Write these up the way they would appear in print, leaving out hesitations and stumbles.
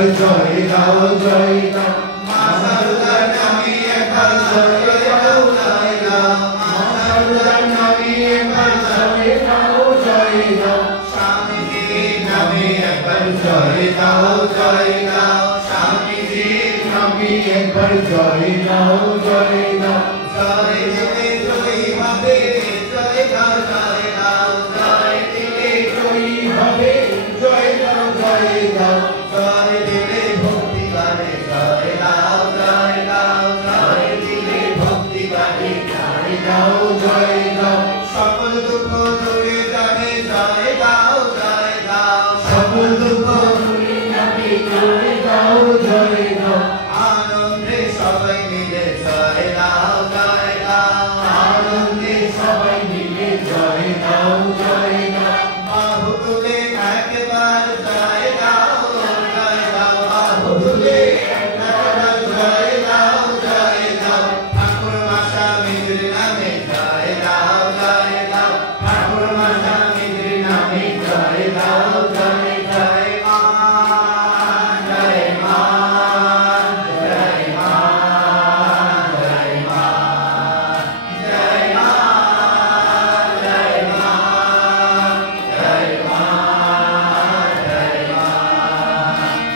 একবার জয় দাও জয় দাও মা শারদার নামে একবার জয় দাও জয় দাও মা শারদার নামে একবার জয় দাও জয় দাও স্বামীজির নামে একবার জয় দাও জয় দাও স্বামীজির নামে একবার জয় দাও জয় দাও জয় দিলে জয় হবে জয় দাও জয় দাও জয় দিলে জয় হবে জয় দাও জয় দাও জয় দিলে ভক্তি গানে জয় দাও জয় দাও জয় দিলে ভক্তি গানে জয় দাও জয় দাও সকল দুঃখ দূরে যাবে জয় দাও জয় দাও সকল দুঃখ দূরে যাবে জয় দাও জয় দাও আনন্দে সবাই মিলে জয় দাও জয় দাও আনন্দে সবাই মিলে জয় দাও জয় দাও বাহু তুলে একবার জয় দাও জয় দাও বাহু তুলে একবার জয় দাও জয় দাও ঠাকুর মাতা মিত্র নামে জয় দাও জয় দাও ঠাকুর মাতা মিত্র নামে জয় দাও জয় জয় মা জয় মা জয় মা জয় মা জয় মা জয় মা জয় মা জয় মা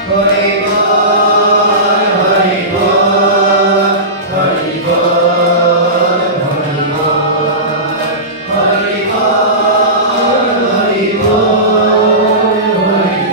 হরি বল হরি বল হরি বল হরি বল হরি বল হরি বল হরি বল হরি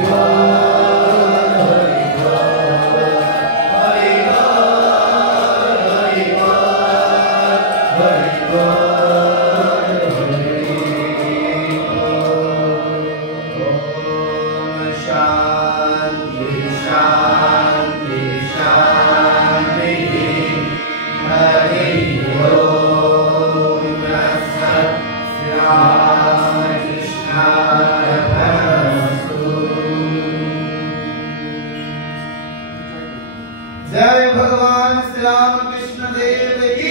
शांति शांति शांति हरि ओम तत्सत् श्रीरामकृष्णार्पणमस्तु जय भगवान श्री राम कृष्ण देव की